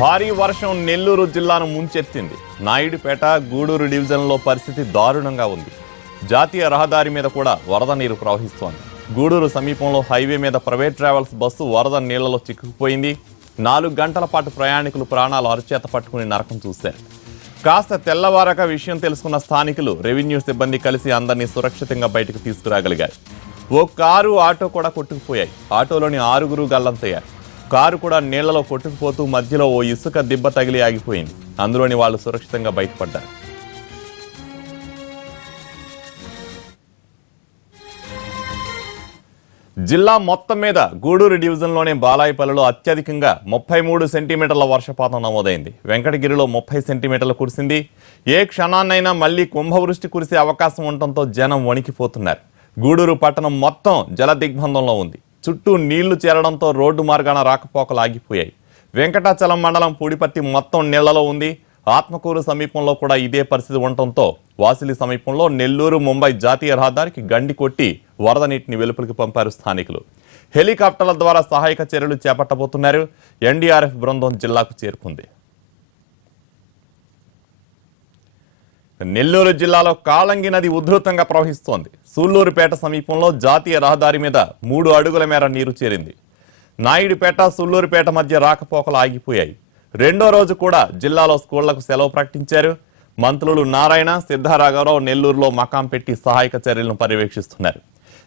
భారీ వర్షం నెల్లూరు జిల్లాను ముంచెత్తింది. నాయుడుపేట, గూడూరు డివిజన్లో పరిస్థితి దారుణంగా ఉంది. జాతీయ రహదారి మీద కూడా వరద నీరు ప్రవహిస్తోంది. గూడూరు సమీపంలో హైవే మీద ప్రైవేట్ ట్రావెల్స్ బస్సు వరద నీళ్లలో చిక్కుకుపోయింది. 4 గంటల పాటు ప్రయాణికులు ప్రాణాలు అరచేత పట్టుకుని నరకం చూశారు. కాస్త తెల్లవారక విషయం తెలుసుకున్న స్థానికులు, రెవెన్యూ సిబ్బంది కలిసి అందరినీ సురక్షితంగా బయటకు తీసుకురాగలిగారు. ఓ కారు, ఆటో కూడా కొట్టుకుపోయాయి. ఆటోలోని 6 గల్లంతయ్యారు. కారు కూడా నీళ్లలో కొట్టుకుపోతూ మధ్యలో ఓ ఇసుక దిబ్బ తగిలి ఆగిపోయింది. అందులోని వాళ్ళు సురక్షితంగా బయటపడ్డారు. జిల్లా మొత్తం మీద గూడూరు డివిజన్లోనే బాలాయపల్లిలో అత్యధికంగా 33 సెంటీమీటర్ల వర్షపాతం నమోదైంది. వెంకటగిరిలో 30 సెంటీమీటర్లు కురిసింది. ఏ క్షణాన్నైనా మళ్లీ కుంభవృష్టి కురిసే అవకాశం ఉండటంతో జనం వణికిపోతున్నారు. గూడూరు పట్టణం మొత్తం జల దిగ్బంధంలో ఉంది. చుట్టూ నీళ్లు చేరడంతో రోడ్డు మార్గాన రాకపోకలు ఆగిపోయాయి. వెంకటాచలం మండలం పూడిపత్తి మొత్తం నీళ్లలో ఉంది. ఆత్మకూరు సమీపంలో కూడా ఇదే పరిస్థితి ఉండటంతో వాసిలి సమీపంలో నెల్లూరు ముంబై జాతీయ రహదారికి గండి కొట్టి వరద నీటిని వెలుపలికి పంపారు స్థానికులు. హెలికాప్టర్ల ద్వారా సహాయక చర్యలు చేపట్టబోతున్నారు. ఎన్డీఆర్ఎఫ్ బృందం జిల్లాకు చేరుకుంది. నెల్లూరు జిల్లాలో కాళంగి నది ఉధృతంగా ప్రవహిస్తోంది. సూళ్లూరుపేట సమీపంలో జాతీయ రహదారి మీద 3 అడుగుల మేర నీరు చేరింది. నాయుడుపేట, సూళ్లూరుపేట మధ్య రాకపోకలు ఆగిపోయాయి. రెండో రోజు కూడా జిల్లాలో స్కూళ్లకు సెలవు ప్రకటించారు. మంత్రులు నారాయణ, సిద్ధారాఘవరావు నెల్లూరులో మకాం పెట్టి సహాయక చర్యలను పర్యవేక్షిస్తున్నారు.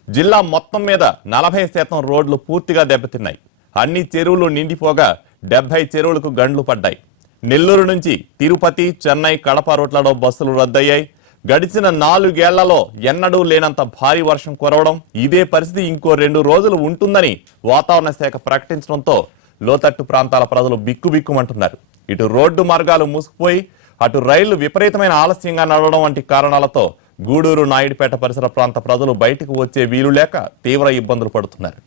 జిల్లా మొత్తం మీద 40% రోడ్లు పూర్తిగా దెబ్బతిన్నాయి. అన్ని చెరువులు నిండిపోగా 70 చెరువులకు గండ్లు పడ్డాయి. నెల్లూరు నుంచి తిరుపతి, చెన్నై, కడప రూట్లలో బస్సులు రద్దయ్యాయి. గడిచిన 4 ఏళ్లలో ఎన్నడూ లేనంత భారీ వర్షం కురవడం, ఇదే పరిస్థితి ఇంకో 2 రోజులు ఉంటుందని వాతావరణ శాఖ ప్రకటించడంతో లోతట్టు ప్రాంతాల ప్రజలు బిక్కుబిక్కుమంటున్నారు. ఇటు రోడ్డు మార్గాలు మూసుకుపోయి, అటు రైళ్లు విపరీతమైన ఆలస్యంగా నడవడం వంటి కారణాలతో గూడూరు, నాయుడుపేట పరిసర ప్రాంత ప్రజలు బయటకు వచ్చే వీలు లేక తీవ్ర ఇబ్బందులు పడుతున్నారు.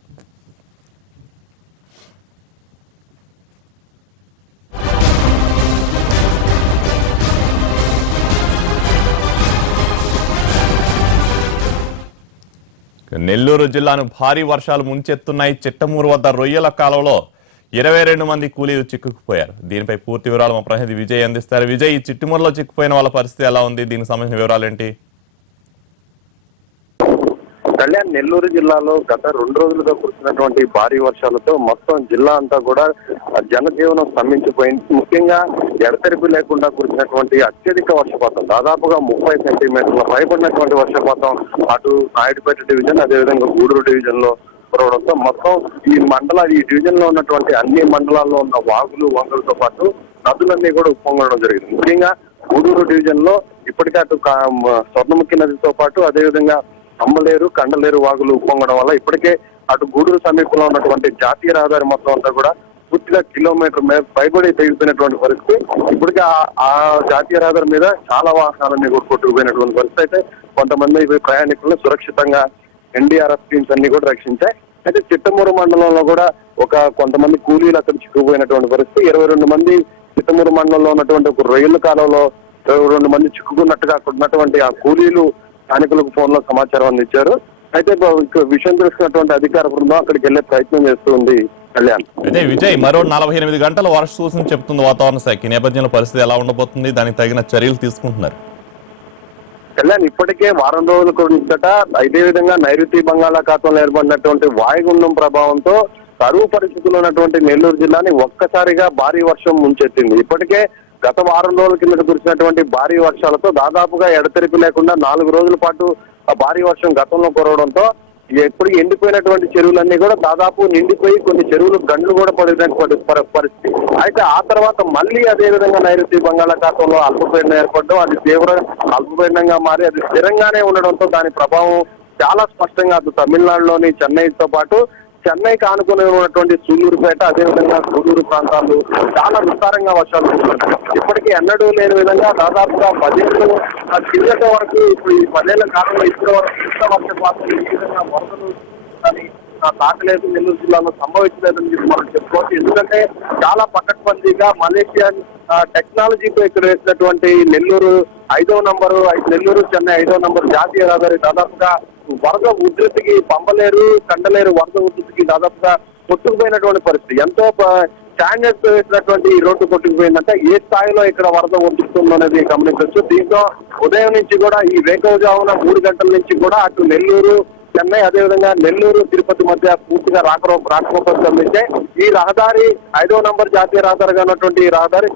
నెల్లూరు జిల్లాను భారీ వర్షాలు ముంచెత్తున్నాయి. చిట్టమూరు వద్ద రొయ్యల కాలంలో 22 మంది కూలీలు చిక్కుకుపోయారు. దీనిపై పూర్తి వివరాలు మా ప్రతినిధి విజయ్ అందిస్తారు. విజయ్, ఈ చిట్టమూరులో చిక్కుపోయిన వాళ్ళ పరిస్థితి ఎలా ఉంది? దీనికి సంబంధించిన వివరాలు ఏంటి? కళ్యాణ్, నెల్లూరు జిల్లాలో గత 2 రోజులుగా కురిసినటువంటి భారీ వర్షాలతో మొత్తం జిల్లా అంతా కూడా జనజీవనం స్తంభించిపోయింది. ముఖ్యంగా ఎడతెరిపి లేకుండా కురిసినటువంటి అత్యధిక వర్షపాతం, దాదాపుగా 30 సెంటీమీటర్ల పైబడినటువంటి వర్షపాతం అటు నాయుడుపేట డివిజన్, అదేవిధంగా గూడూరు డివిజన్ లో కురవడంతో మొత్తం ఈ డివిజన్ లో ఉన్నటువంటి అన్ని మండలాల్లో ఉన్న వాగులు, వంగలతో పాటు నదులన్నీ కూడా ఉప్పొంగడం జరిగింది. ముఖ్యంగా గూడూరు డివిజన్ లో ఇప్పటికే అటు స్వర్ణముఖి నదితో పాటు అదేవిధంగా అమ్మలేరు, కండలేరు వాగులు ఉప్పొంగడం వల్ల ఇప్పటికే అటు గూడూరు సమీపంలో ఉన్నటువంటి జాతీయ రహదారి మొత్తం అంతా కూడా పూర్తిగా కిలోమీటర్ పైబడి తెగిపోయినటువంటి పరిస్థితి. ఇప్పటికే ఆ జాతీయ రహదారి మీద చాలా వాహనాలన్నీ కూడా కొట్టుకుపోయినటువంటి పరిస్థితి. అయితే కొంతమంది ప్రయాణికులను సురక్షితంగా ఎన్డీఆర్ఎఫ్ టీమ్స్ అన్ని కూడా రక్షించాయి. అయితే చిట్టమూరు మండలంలో కూడా కొంతమంది కూలీలు అక్కడ చిక్కుపోయినటువంటి పరిస్థితి. 22 మంది చిట్టమూరు మండలంలో ఉన్నటువంటి ఒక రొయ్యల కాలంలో 22 మంది చిక్కుకున్నట్టుగా అక్కడ ఉన్నటువంటి ఆ కూలీలు స్థానికులకు ఫోన్ లో సమాచారం అందించారు. అయితే విషయం తెలుసుకున్నటువంటి అధికార బృందం అక్కడికి వెళ్లే ప్రయత్నం చేస్తుంది. కళ్యాణ్, అయితే విజయ్, మరో 48 గంటల వర్ష సూచన చెప్తుంది వాతావరణ శాఖ. ఈ నేపథ్యంలో పరిస్థితి ఎలా ఉండబోతుంది? దానికి తగిన చర్యలు తీసుకుంటున్నారు. కళ్యాణ్, ఇప్పటికే వారం రోజుల క్రిందట ఇదే విధంగా నైరుతి బంగాళాఖాతంలో ఏర్పడినటువంటి వాయుగుండం ప్రభావంతో కరువు పరిస్థితుల్లో ఉన్నటువంటి నెల్లూరు జిల్లాని ఒక్కసారిగా భారీ వర్షం ముంచెత్తింది. ఇప్పటికే గత వారం రోజుల కిందట కురిసినటువంటి భారీ వర్షాలతో దాదాపుగా ఎడతెరిపి లేకుండా 4 రోజుల పాటు భారీ వర్షం గతంలో కురవడంతో ఎప్పటికీ ఎండిపోయినటువంటి చెరువులన్నీ కూడా దాదాపు నిండిపోయి కొన్ని చెరువులు గండ్లు కూడా పడినటువంటి పరిస్థితి. అయితే ఆ తర్వాత మళ్ళీ అదే విధంగా నైరుతి బంగాళాఖాతంలో అల్పపీడనం ఏర్పడడం, అది తీవ్ర అల్పపీడనంగా మారి అది స్థిరంగానే ఉండడంతో దాని ప్రభావం చాలా స్పష్టంగా అటు తమిళనాడులోని చెన్నైతో పాటు చెన్నైకి ఆనుకుని ఉన్నటువంటి సూళ్లూరుపేట, అదేవిధంగా గూడూరు ప్రాంతాలు చాలా విస్తారంగా వర్షాలు కురుస్తున్నాయి. ఇప్పటికీ ఎన్నడూ లేని విధంగా దాదాపుగా 10 ఏళ్ళు కిందట వరకు ఇప్పుడు ఈ 10 ఏళ్ల కాలంలో ఇప్పటి వరకు ఇంత వర్షపాతం ఈ విధంగా వరదలు తాకలేదు నెల్లూరు జిల్లాలో సంభవించలేదని చెప్పి మనం చెప్పుకోవచ్చు. ఎందుకంటే చాలా పకడ్బందీగా మలేషియన్ టెక్నాలజీతో ఇక్కడ వేసినటువంటి నెల్లూరు 5వ నంబరు, నెల్లూరు చెన్నై 5వ నంబరు జాతీయ రహదారి దాదాపుగా వరద ఉధృతికి పంబలేరు, కండలేరు వరద ఉధృతికి దాదాపుగా కొట్టుకుపోయినటువంటి పరిస్థితి. ఎంతో స్టాండర్డ్స్ వేసినటువంటి ఈ రోడ్డు కొట్టుకుపోయిందంటే ఏ స్థాయిలో ఇక్కడ వరద వండుతుందో అనేది గమనించవచ్చు. దీంతో ఉదయం నుంచి కూడా ఈ వేకువజామున 3 గంటల నుంచి కూడా అటు నెల్లూరు చెన్నై అదేవిధంగా నెల్లూరు తిరుపతి మధ్య పూర్తిగా రాకపోకలు గమనించే ఈ రహదారి 5వ నంబర్ జాతీయ రహదారిగా ఉన్నటువంటి ఈ రహదారి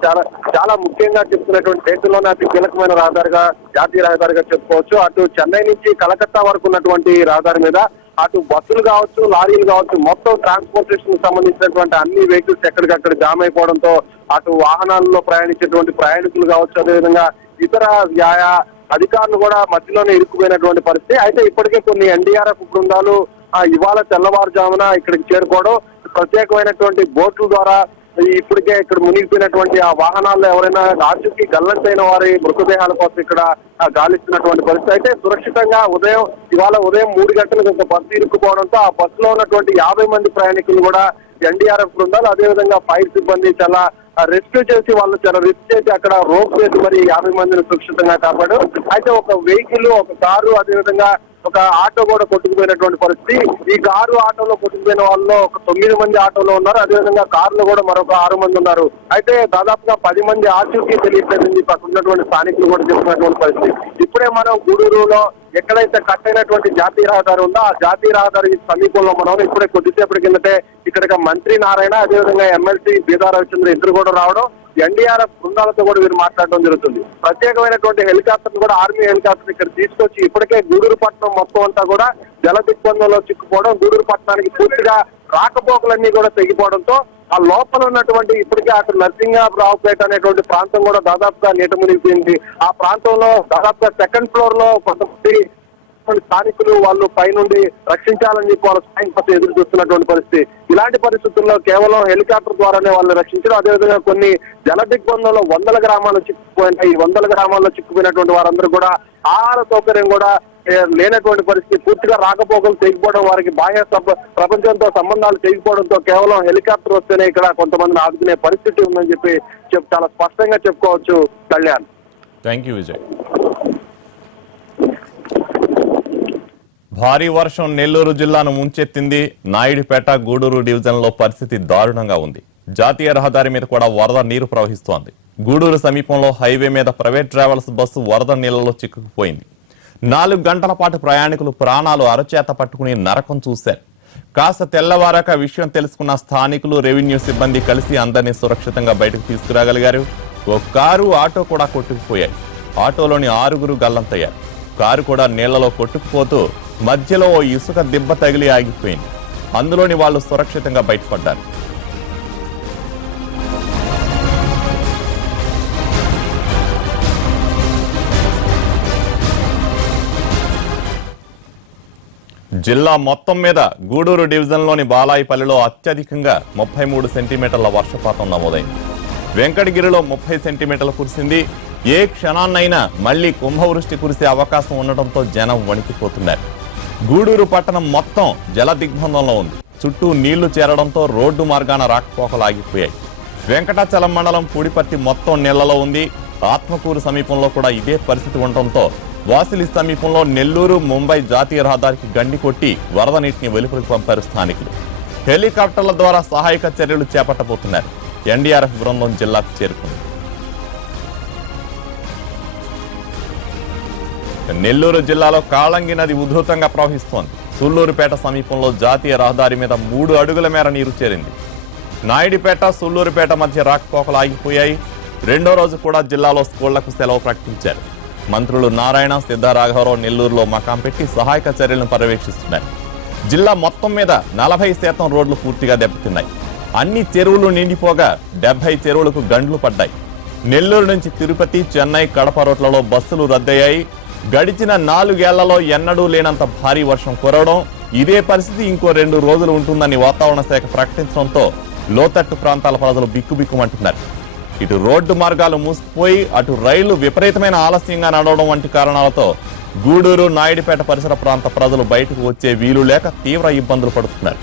చాలా ముఖ్యంగా చెప్తున్నటువంటి దేశంలోనే అతి కీలకమైన రహదారిగా జాతీయ రహదారిగా చెప్పుకోవచ్చు. అటు చెన్నై నుంచి కలకత్తా వరకు ఉన్నటువంటి ఈ రహదారి మీద అటు బస్సులు కావచ్చు, లారీలు కావచ్చు, మొత్తం ట్రాన్స్పోర్టేషన్ సంబంధించినటువంటి అన్ని వెహికల్స్ ఎక్కడికక్కడ జామ్ అయిపోవడంతో అటు వాహనాల్లో ప్రయాణించేటువంటి ప్రయాణికులు కావచ్చు, అదేవిధంగా ఇతర అధికారులు కూడా మధ్యలోనే ఇరుక్కుపోయినటువంటి పరిస్థితి. అయితే ఇప్పటికే కొన్ని ఎన్డీఆర్ఎఫ్ బృందాలు ఇవాళ తెల్లవారుజామున ఇక్కడికి చేరుకోవడం, ప్రత్యేకమైనటువంటి బోట్ల ద్వారా ఇప్పటికే ఇక్కడ మునిగిపోయినటువంటి ఆ వాహనాల్లో ఎవరైనా ఆచూకీ గల్లంతైన వారి మృతదేహాల కోసం ఇక్కడ గాలిస్తున్నటువంటి పరిస్థితి. అయితే సురక్షితంగా ఇవాళ ఉదయం 3 గంటలకు ఒక బస్సు ఇరుక్కుపోవడంతో ఆ బస్సులో ఉన్నటువంటి 50 మంది ప్రయాణికులు కూడా ఎన్డీఆర్ఎఫ్ బృందాలు అదేవిధంగా ఫైర్ సిబ్బంది చాలా రెస్క్యూ చేసి వాళ్ళు చాలా రిస్క్ చేసి అక్కడ రోప్ చేసి మరి 50 మందిని సురక్షితంగా కాపాడు. అయితే ఒక వెహికల్, ఒక కారు, అదేవిధంగా ఒక ఆటో కూడా కొట్టుకుపోయినటువంటి పరిస్థితి. ఈ కారు ఆటోలో కొట్టుకుపోయిన వాళ్ళు ఒక 9 మంది ఆటోలో ఉన్నారు, అదేవిధంగా కారులో కూడా మరొక 6 మంది ఉన్నారు. అయితే దాదాపుగా 10 మంది ఆచూకీ తెలియట్లేదని అక్కడ ఉన్నటువంటి స్థానికులు కూడా చెప్తున్నటువంటి పరిస్థితి. ఇప్పుడే మనం గూడూరులో ఎక్కడైతే కట్ అయినటువంటి జాతీయ రహదారి ఉందో ఆ జాతీయ రహదారి సమీపంలో మనం ఇప్పుడే కొద్దిసేపటి కిందటే ఇక్కడికి మంత్రి నారాయణ అదేవిధంగా ఎమ్మెల్సీ బీదా రవిచంద్ర ఇద్దరు కూడా రావడం, ఎన్డీఆర్ఎఫ్ బృందాలతో కూడా వీరు మాట్లాడడం జరుగుతుంది. ప్రత్యేకమైనటువంటి హెలికాప్టర్ కూడా ఆర్మీ హెలికాప్టర్ ఇక్కడ తీసుకొచ్చి ఇప్పటికే గూడూరు పట్టణం మొత్తం అంతా కూడా జల దిగ్బంధంలో చిక్కుపోవడం, గూడూరు పట్టణానికి పూర్తిగా రాకపోకలన్నీ కూడా తెగిపోవడంతో ఆ లోపల ఉన్నటువంటి ఇప్పటికే అక్కడ నరసింగరావుపేట అనేటువంటి ప్రాంతం కూడా దాదాపుగా నీట మునిగిపోయింది. ఆ ప్రాంతంలో దాదాపుగా 2nd ఫ్లోర్ లో కొంతమంది స్థానికులు వాళ్ళు పైనుండి రక్షించాలని చెప్పి వాళ్ళ సాయం కోసం ఎదురు చూస్తున్నటువంటి పరిస్థితి. ఇలాంటి పరిస్థితుల్లో కేవలం హెలికాప్టర్ ద్వారానే వాళ్ళు రక్షించడం, అదేవిధంగా కొన్ని జల దిగ్బంధంలో 100 గ్రామాలు చిక్కుపోయినాయి. ఈ 100 గ్రామాల్లో చిక్కుపోయినటువంటి వారందరూ కూడా ఆహార సౌకర్యం కూడా లేనటువంటి పరిస్థితి. పూర్తిగా రాకపోకలు తెగిపోవడం, వారికి బాహ్య ప్రపంచంతో సంబంధాలు తెగిపోవడంతో కేవలం హెలికాప్టర్ వస్తేనే ఇక్కడ కొంతమందిని ఆదుకునే పరిస్థితి ఉందని చెప్పి చాలా స్పష్టంగా చెప్పుకోవచ్చు. Kalyan, thank you Vijay. భారీ వర్షం నెల్లూరు జిల్లాను ముంచెత్తింది. నాయుడుపేట, గూడూరు డివిజన్లో పరిస్థితి దారుణంగా ఉంది. జాతీయ రహదారి మీద కూడా వరద నీరు ప్రవహిస్తోంది. గూడూరు సమీపంలో హైవే మీద ప్రైవేట్ ట్రావెల్స్ బస్సు వరద నీళ్లలో చిక్కుకుపోయింది. 4 గంటల పాటు ప్రయాణికులు ప్రాణాలు అరచేత పట్టుకుని నరకం చూశారు. కాస్త తెల్లవారాక విషయం తెలుసుకున్న స్థానికులు, రెవెన్యూ సిబ్బంది కలిసి అందరినీ సురక్షితంగా బయటకు తీసుకురాగలిగారు. ఓ కారు, ఆటో కూడా కొట్టుకుపోయాయి. ఆటోలోని 6గురు గల్లంతయ్యారు. కారు కూడా నీళ్లలో కొట్టుకుపోతూ మధ్యలో ఓ ఇసుక దిబ్బ తగిలి ఆగిపోయింది. అందులోని వాళ్ళు సురక్షితంగా బయటపడ్డారు. జిల్లా మొత్తం మీద గూడూరు డివిజన్లోని బాలాయిపల్లిలో అత్యధికంగా 33 సెంటీమీటర్ల వర్షపాతం నమోదైంది. వెంకటగిరిలో 30 సెంటీమీటర్లు కురిసింది. ఏ క్షణాన్నైనా మళ్లీ కుంభవృష్టి కురిసే అవకాశం ఉండటంతో జనం వణికిపోతున్నారు. గూడూరు పట్టణం మొత్తం జల దిగ్బంధంలో ఉంది. చుట్టూ నీళ్లు చేరడంతో రోడ్డు మార్గాన రాకపోకలు ఆగిపోయాయి. వెంకటాచలం మండలం పూడిపర్తి మొత్తం నీళ్లలో ఉంది. ఆత్మకూరు సమీపంలో కూడా ఇదే పరిస్థితి ఉండటంతో వాసిలి సమీపంలో నెల్లూరు ముంబై జాతీయ రహదారికి గండి కొట్టి వరద నీటిని వెలుపలికి పంపారు స్థానికులు. హెలికాప్టర్ల ద్వారా సహాయక చర్యలు చేపట్టబోతున్నారు. ఎన్డీఆర్ఎఫ్ బృందం జిల్లాకు చేరుకుంది. నెల్లూరు జిల్లాలో కాళంగి నది ఉధృతంగా ప్రవహిస్తోంది. సుళ్లూరుపేట సమీపంలో జాతీయ రహదారి మీద 3 అడుగుల మేర నీరు చేరింది. నాయుడుపేట, సుళ్లూరుపేట మధ్య రాకపోకలు ఆగిపోయాయి. 2వ రోజు కూడా జిల్లాలో స్కూళ్లకు సెలవు ప్రకటించారు. మంత్రులు నారాయణ, సిద్ధారాఘవరావు నెల్లూరులో మకాం పెట్టి సహాయక చర్యలను పర్యవేక్షిస్తున్నారు. జిల్లా మొత్తం మీద 40% రోడ్లు పూర్తిగా దెబ్బతిన్నాయి. అన్ని చెరువులు నిండిపోగా 70 చెరువులకు గండ్లు పడ్డాయి. నెల్లూరు నుంచి తిరుపతి, చెన్నై, కడప రోడ్లలో బస్సులు రద్దయ్యాయి. గడిచిన 4 ఏళ్లలో ఎన్నడూ లేనంత భారీ వర్షం కురవడం, ఇదే పరిస్థితి ఇంకో 2 రోజులు ఉంటుందని వాతావరణ శాఖ ప్రకటించడంతో లోతట్టు ప్రాంతాల ప్రజలు బిక్కుబిక్కుమంటున్నారు. ఇటు రోడ్డు మార్గాలు మూసుకుపోయి అటు రైళ్లు విపరీతమైన ఆలస్యంగా నడవడం వంటి కారణాలతో గూడూరు, నాయుడుపేట పరిసర ప్రాంత ప్రజలు బయటకు వచ్చే వీలు లేక తీవ్ర ఇబ్బందులు పడుతున్నారు.